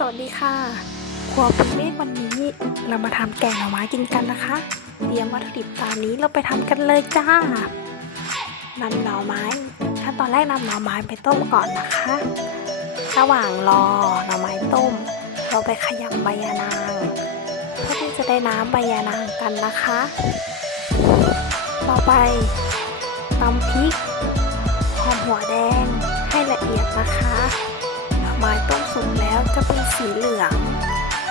สวัสดีค่ะ ครัวปุ้เมฆวันนี้ เรามาทำแกงหน่อไม้กินกันนะคะ เตรียมวัตถุดิบตามนี้เราไปทำกันเลยจ้านำหน่อไม้ขั้นตอนแรกนำหน่อไม้ไปต้มก่อนนะคะ ระหว่างรอหน่อไม้ต้ม เราไปขยำใบยานาง เพื่อที่จะได้น้ำใบยานางกันนะคะ ต่อไปตำพริกหอมหัวแดงให้ละเอียดนะคะ จะเป็นสีเหลือง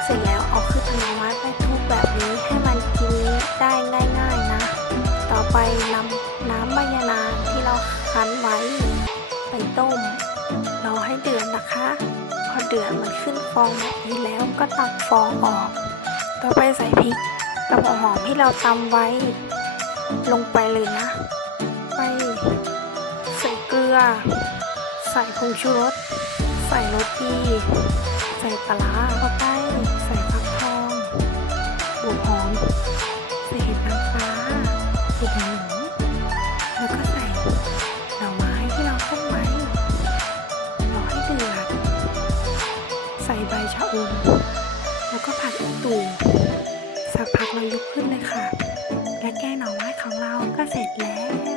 เสร็จแล้วเอาขึ้นหน่อไม้ไปทุบแบบนี้ให้มันกินได้ง่ายๆนะ ต่อไปนำน้ำใบยะนางที่เราคั้นไว้ ไปต้มรอให้เดือดนะคะ พอเดือดมันขึ้นฟองแบบนี้แล้วก็ตักฟองออก ต่อไปใส่พริกกับหัวหอมที่เราตำไว้ ลงไปเลยนะ ไปใส่เกลือ ใส่ผงชูรส ใส่รสดี ใส่ปลาร้าเข้าไป ใส่ฟักทองบุกหอม ใส่เห็ดนางฟ้าเห็ดหนูแล้วก็ใส่หน่อไม้ที่เราต้มไว้รอให้เดือด ใส่ใบชะอม แล้วก็ผัดอีตูสักพักเรายกขึ้นเลยค่ะ และแกงหน่อไม้ของเราก็เสร็จแล้ว